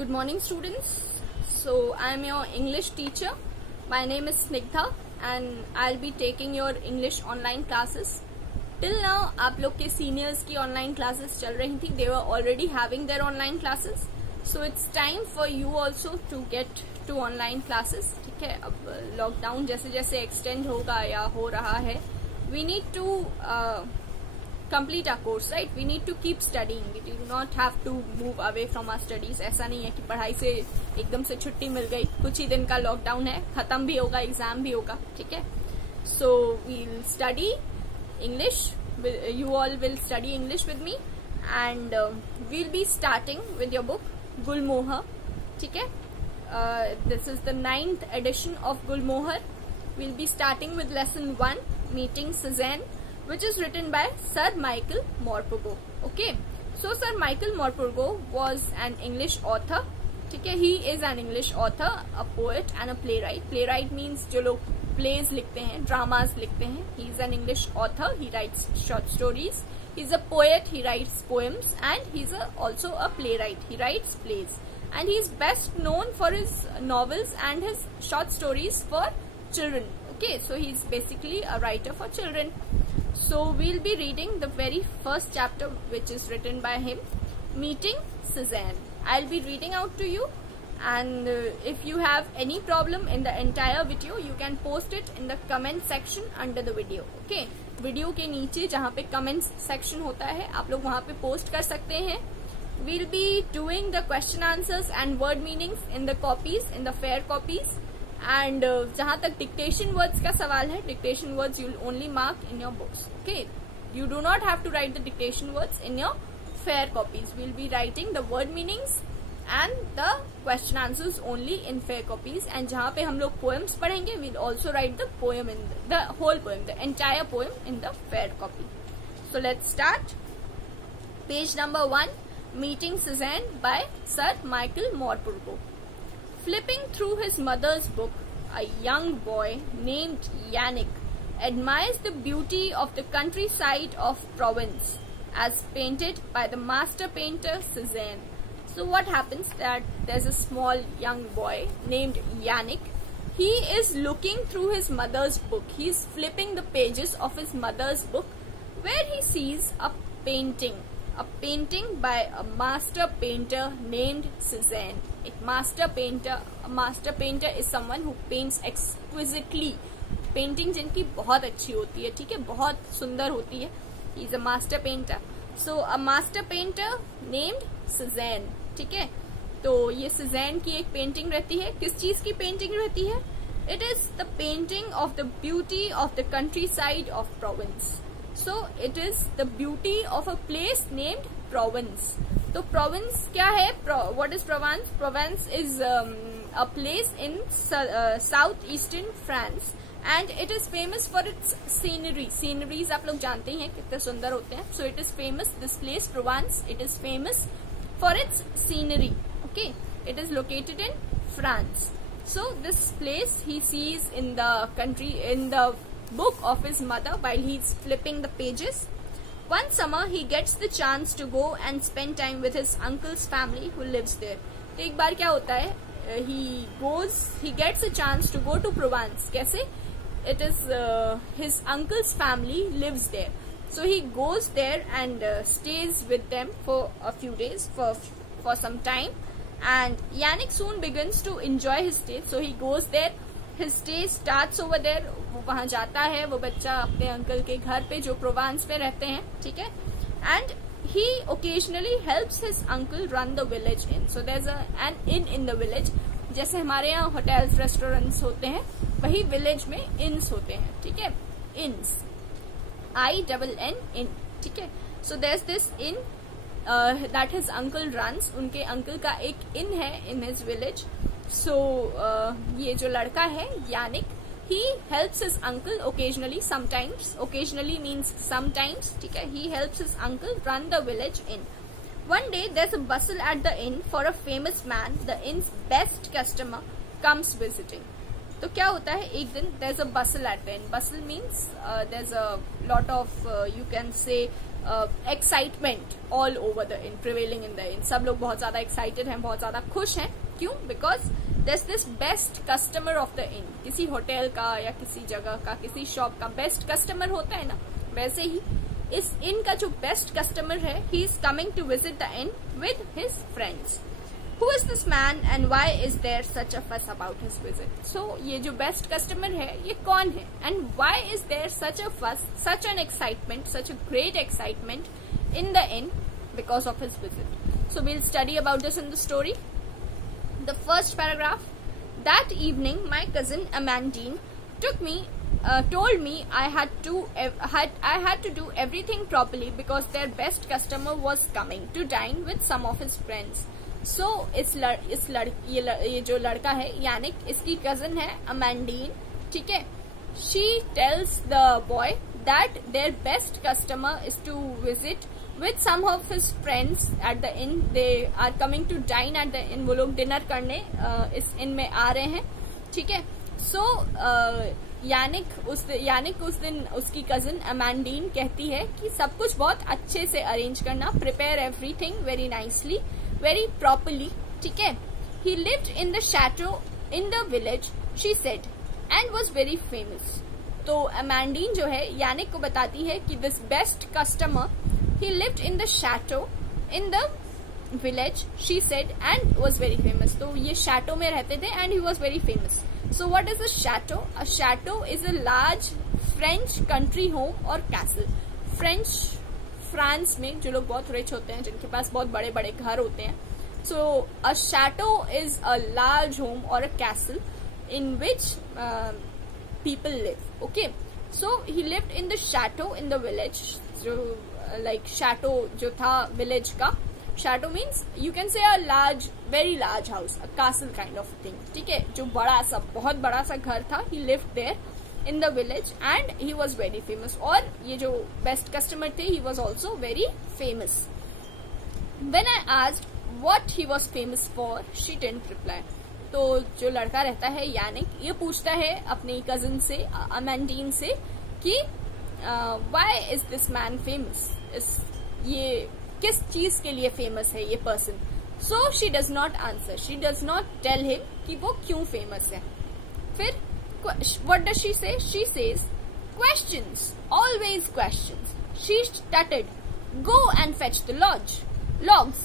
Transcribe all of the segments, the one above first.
Good morning students. So I am your English teacher. My name is Snigdha and I'll be taking your English online classes. Till now आप लोग के seniors की online classes चल रही थी. They were already having their online classes. So it's time for you also to get to online classes. ठीक है, अब lockdown जैसे जैसे extend होगा या हो रहा है, we need to complete our course, right? We need to keep studying. We do not have to move away from our studies. ऐसा नहीं है कि पढ़ाई से एकदम से छुट्टी मिल गई, कुछ ही दिन का लॉकडाउन है, खत्म भी होगा, एग्जाम भी होगा, ठीक है. So we'll study English. You all will study English with me, and we'll be starting with your book Gulmohar. ठीक है. This is the 9th edition of Gulmohar. We'll be starting with lesson 1, meeting Cezanne, which is written by Sir Michael Morpurgo. Okay, so Sir Michael Morpurgo was an English author. ठीक है, he is an English author, a poet and a playwright. Playwright means जो लोग plays लिखते हैं, dramas लिखते हैं. He is an English author. He writes short stories. He's a poet. He writes poems, and he's also a playwright. He writes plays, and he's best known for his novels and his short stories for children. Okay, so he's basically a writer for children. So we'll be reading the very first chapter, which is written by him, Meeting Cezanne. I'll be reading out to you, and if you have any problem in the entire video, you can post it in the comment section under the video. Okay, video के नीचे जहाँ पे comment section होता है, आप लोग वहाँ पे post कर सकते हैं. We'll be doing the question answers and word meanings in the copies, in the fair copies. And जहाँ तक dictation words का सवाल है, dictation words you'll only mark in your books. Okay, you do not have to write the dictation words in your fair copies. We'll be writing the word meanings and the question answers only in fair copies. And जहाँ पे हम लोग poems पढ़ेंगे, we'll also write the poem in the whole poem, the entire poem in the fair copy. So let's start. Page number 1, Meeting Cezanne by Sir Michael Morpurgo. Flipping through his mother's book, a young boy named Yannick admires the beauty of the countryside of Provence as painted by the master painter Cezanne. So what happens that there's a small young boy named Yannick. He is looking through his mother's book. He's flipping the pages of his mother's book, where he sees a painting by a master painter named Cezanne. A master painter is someone who paints exquisitely. Painting जिनकी बहुत अच्छी होती है, ठीक है, बहुत सुंदर होती है. He is a master painter. So a master painter named Cezanne. ठीक है, तो ये Cezanne की एक पेंटिंग रहती है. किस चीज की पेंटिंग रहती है? It is the painting of the beauty of the countryside of Provence. So it is the beauty of a place named Provence. तो Provence क्या है? What is Provence? Provence is a place in southeastern France, and it is famous for its scenery. Sceneries आप लोग जानते हैं कितने सुंदर होते हैं. So it is famous. This place Provence, it is famous for its scenery. Okay, it is located in France. So this place he sees in the country, in the book of his mother while he's flipping the pages. One summer he gets the chance to go and spend time with his uncle's family who lives there. तो एक बार क्या होता है, he gets a chance to go to Provence. कैसे? It is his uncle's family lives there. So he goes there and stays with them for a few days, for some time. And Yannick soon begins to enjoy his stay. So he goes there. His stay starts over there. वो वहाँ जाता है, वो बच्चा अपने uncle के घर पे जो प्रोवांस में रहते हैं, ठीक है. And he occasionally helps his uncle run the village inn. So there's an inn in the village. जैसे हमारे यहाँ hotels, restaurants होते हैं, वही village में inns होते हैं, ठीक है. Inns, I-double-N, inn, ठीक है. So there's this inn that his uncle runs. उनके uncle का एक inn है in his village. So ये जो लड़का है Yannick, he helps his uncle occasionally, sometimes. Occasionally means sometimes, ठीक है. He helps his uncle run the village inn. One day there's a bustle at the inn for a famous man. The inn's best customer comes visiting. तो क्या होता है, एक दिन there's a bustle at the inn. Bustle means there's a lot of you can say excitement all over the in, prevailing in the इन. सब लोग बहुत ज्यादा एक्साइटेड हैं, बहुत ज्यादा खुश हैं. क्यों? Because there's this best customer of the in. किसी होटल का या किसी जगह का, किसी शॉप का बेस्ट कस्टमर होता है ना, वैसे ही इस इन का जो बेस्ट कस्टमर है, he is coming to visit the inn with his friends. Who is this man and why is there such a fuss about his visit? सो ये जो बेस्ट कस्टमर है, ये कौन है and why is there such a fuss, such an excitement, such a great excitement in the inn because of his visit? So we'll study about this in the story. The first paragraph. That evening, my cousin Amandine told me I had to do everything properly because their best customer was coming to dine with some of his friends. So ये जो लड़का है यानिक, इसकी cousin है Amandine, ठीक है. She tells the boy that their best customer is to visit with some of his friends at the inn. They are coming to dine at the inn. वो लोग डिनर करने इस inn में आ रहे हैं, ठीक है. सो यानिक उस दिन उसकी कजिन अमेंडीन कहती है कि सब कुछ बहुत अच्छे से अरेंज करना, prepare everything very nicely, very properly, ठीक है. ही lived in the chateau in the village, she said, and was very famous. तो अमेंडीन जो है यानिक को बताती है कि this best customer, he lived in the chateau in the village, she said, and was very famous. तो ये chateau में रहते थे and he was very famous. So what is a chateau? A chateau is a large French country home or castle. France में जो लोग बहुत rich होते हैं, जिनके पास बहुत बड़े बड़े घर होते हैं, so a chateau is a large home or a castle in which people live. Okay, so he lived in the chateau in the village. जो लाइक शैटो जो था विलेज का, chateau means you can say a large, very large house, a castle kind of thing, ठीक है. जो बड़ा सा, बहुत बड़ा सा घर था. He lived there in the village and he was very famous. और ये जो बेस्ट कस्टमर थे, he was also very famous. When I asked what he was famous for, she didn't reply. तो जो लड़का रहता है यानिक, ये पूछता है अपनी कजिन से, अमेंडीन से, कि why is this man famous? ये किस चीज के लिए फेमस है ये person? So she does not answer. She does not tell him कि वो क्यों फेमस है. फिर what does she say? She says questions, always questions. She stuttered, go and fetch the logs.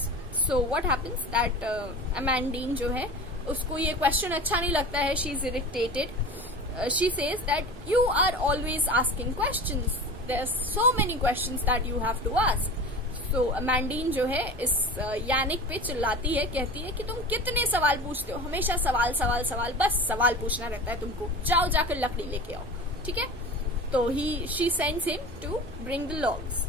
So what happens that Amandine जो है, उसको ये question अच्छा नहीं लगता है. She is irritated. She says that you are always asking questions. There are so many questions that you have to ask. So Amandine जो है इस यानिक पे चिल्लाती है, कहती है कि तुम कितने सवाल पूछते हो, हमेशा सवाल सवाल सवाल, बस सवाल पूछना रहता है तुमको, जाओ जाकर लकड़ी लेके आओ, ठीक है. तो she sends him to bring the logs.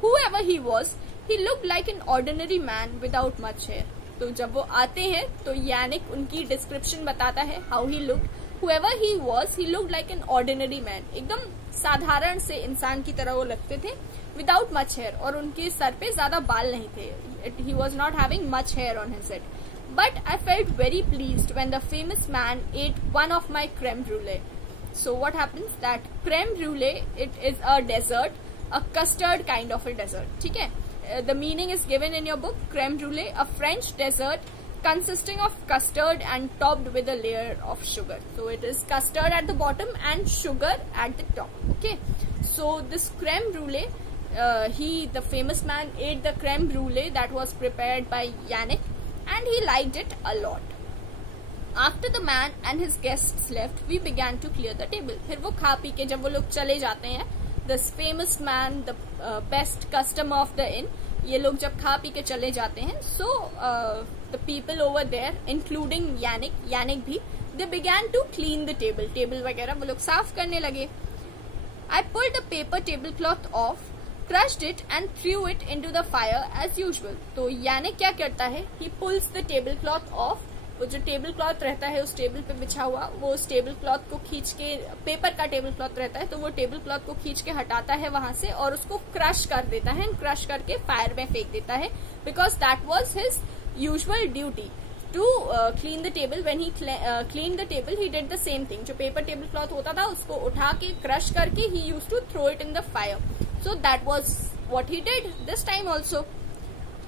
Whoever he was, he looked like an ordinary man without much hair. तो जब वो आते हैं तो यानिक उनकी डिस्क्रिप्शन बताता है, how he looked. Whoever he was, he looked like an ordinary man. एकदम साधारण से इंसान की तरह वो लगते थे, without much hair, और उनके सर पे ज्यादा बाल नहीं थे. He was not having much hair on his head. But I felt very pleased when the famous man ate one of my creme brulee. So what happens that creme brulee, it is a dessert, a custard kind of a dessert. ठीक है. The meaning is given in your book. Creme brulee, a French dessert consisting of custard and topped with a layer of sugar. So it is custard at the bottom and sugar at the top. Okay. So this creme brulee, the famous man ate the creme brulee that was prepared by Yannick, and he liked it a lot. After the man and his guests left, we began to clear the table. फिर वो खा P के जब वो लोग चले जाते हैं, this famous man, the best customer of the inn, ये लोग जब खा पी के चले जाते हैं, so the people over there, including Yannick भी, they began to clean the table. Table वगैरह वो लोग साफ करने लगे. I pulled the paper tablecloth off, crushed it and threw it into the fire as usual. तो Yannick क्या करता है? He pulls the tablecloth off. वो जो टेबल क्लॉथ रहता है उस टेबल पे बिछा हुआ, वो उस टेबल क्लॉथ को खींच के, पेपर का टेबल क्लॉथ रहता है, तो वो टेबल क्लॉथ को खींच के हटाता है वहां से और उसको क्रश कर देता है, क्रश करके फायर में फेंक देता है, because that was his usual duty to clean the table. When he clean the table, he did the same thing. जो पेपर टेबल क्लॉथ होता था उसको उठा के क्रश करके he use to throw it in the fire. So that was what he did this time also.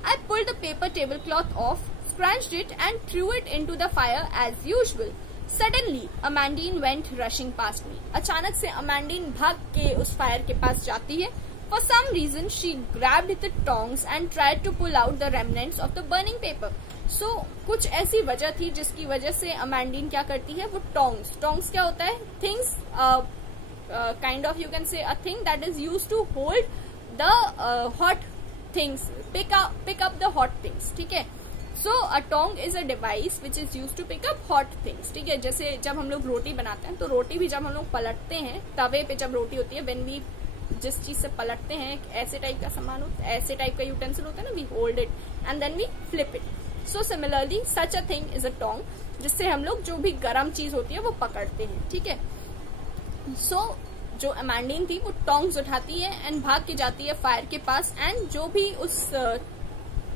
I pulled the paper tablecloth off, scratched it and threw it into the fire as usual. Suddenly, Amandine went rushing past me. अचानक से Amandine भाग के उस fire के पास जाती है. For some reason, she grabbed the tongs and tried to pull out the remnants of the burning paper. So, कुछ ऐसी वजह थी जिसकी वजह से Amandine क्या करती है, वो tongs क्या होता है? Things, kind of you can say a thing that is used to hold the hot things, pick up the hot things. ठीक है. So a tong is a device which is used to pick up hot things. ठीक है. जैसे जब हम लोग रोटी बनाते हैं तो रोटी भी जब हम लोग पलटते हैं, तवे पे जब रोटी होती है, when we जिस चीज से पलटते हैं, ऐसे टाइप का सामान होता है, ऐसे टाइप का यूटेंसिल होता है ना, we hold it and then we flip it. So similarly such a thing is a tong, जिससे हम लोग जो भी गर्म चीज होती है वो पकड़ते हैं. ठीक है. So जो अमेंडीन थी वो टोंग्स उठाती है एंड भाग के जाती है फायर के पास, एंड जो भी उस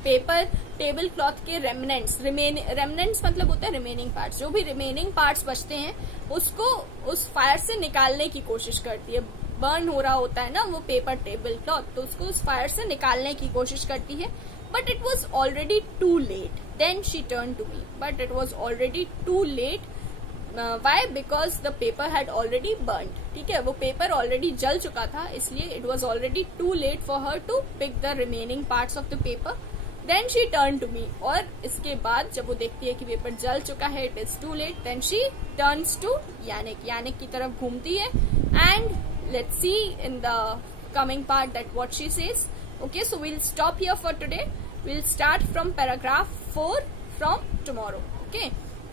पेपर टेबल क्लॉथ के रेमनेंट्स मतलब होता है रिमेनिंग पार्ट्स, जो भी रिमेनिंग पार्ट्स बचते हैं उसको उस फायर से निकालने की कोशिश करती है. बर्न हो रहा होता है ना वो पेपर टेबल क्लॉथ, तो उसको उस फायर से निकालने की कोशिश करती है. But it was already too late. Then she turn to me, but it was already too late. Why? Because the paper had already burn. ठीक है. वो पेपर ऑलरेडी जल चुका था, इसलिए it was already too late for her to pick the remaining parts of the paper. Then she turn to me, और इसके बाद जब वो देखती है कि पेपर जल चुका है, it is too late, then she turns to Yannick की तरफ घूमती है. And let's see in the coming part that what she says. Okay, so we'll stop here for today. We'll start from paragraph 4 from tomorrow. Okay,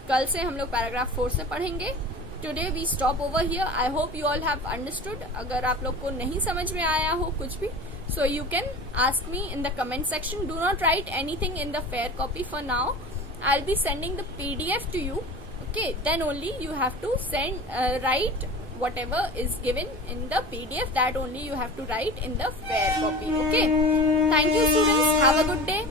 कल से हम लोग paragraph 4 से पढ़ेंगे. Today we stop over here. I hope you all have understood. अगर आप लोग को नहीं समझ में आया हो कुछ भी, so you can ask me in the comment section. Do not write anything in the fair copy for now. I'll be sending the PDF to you. Okay, then only you have to write whatever is given in the PDF. That only you have to write in the fair copy. Okay, thank you students. Have a good day.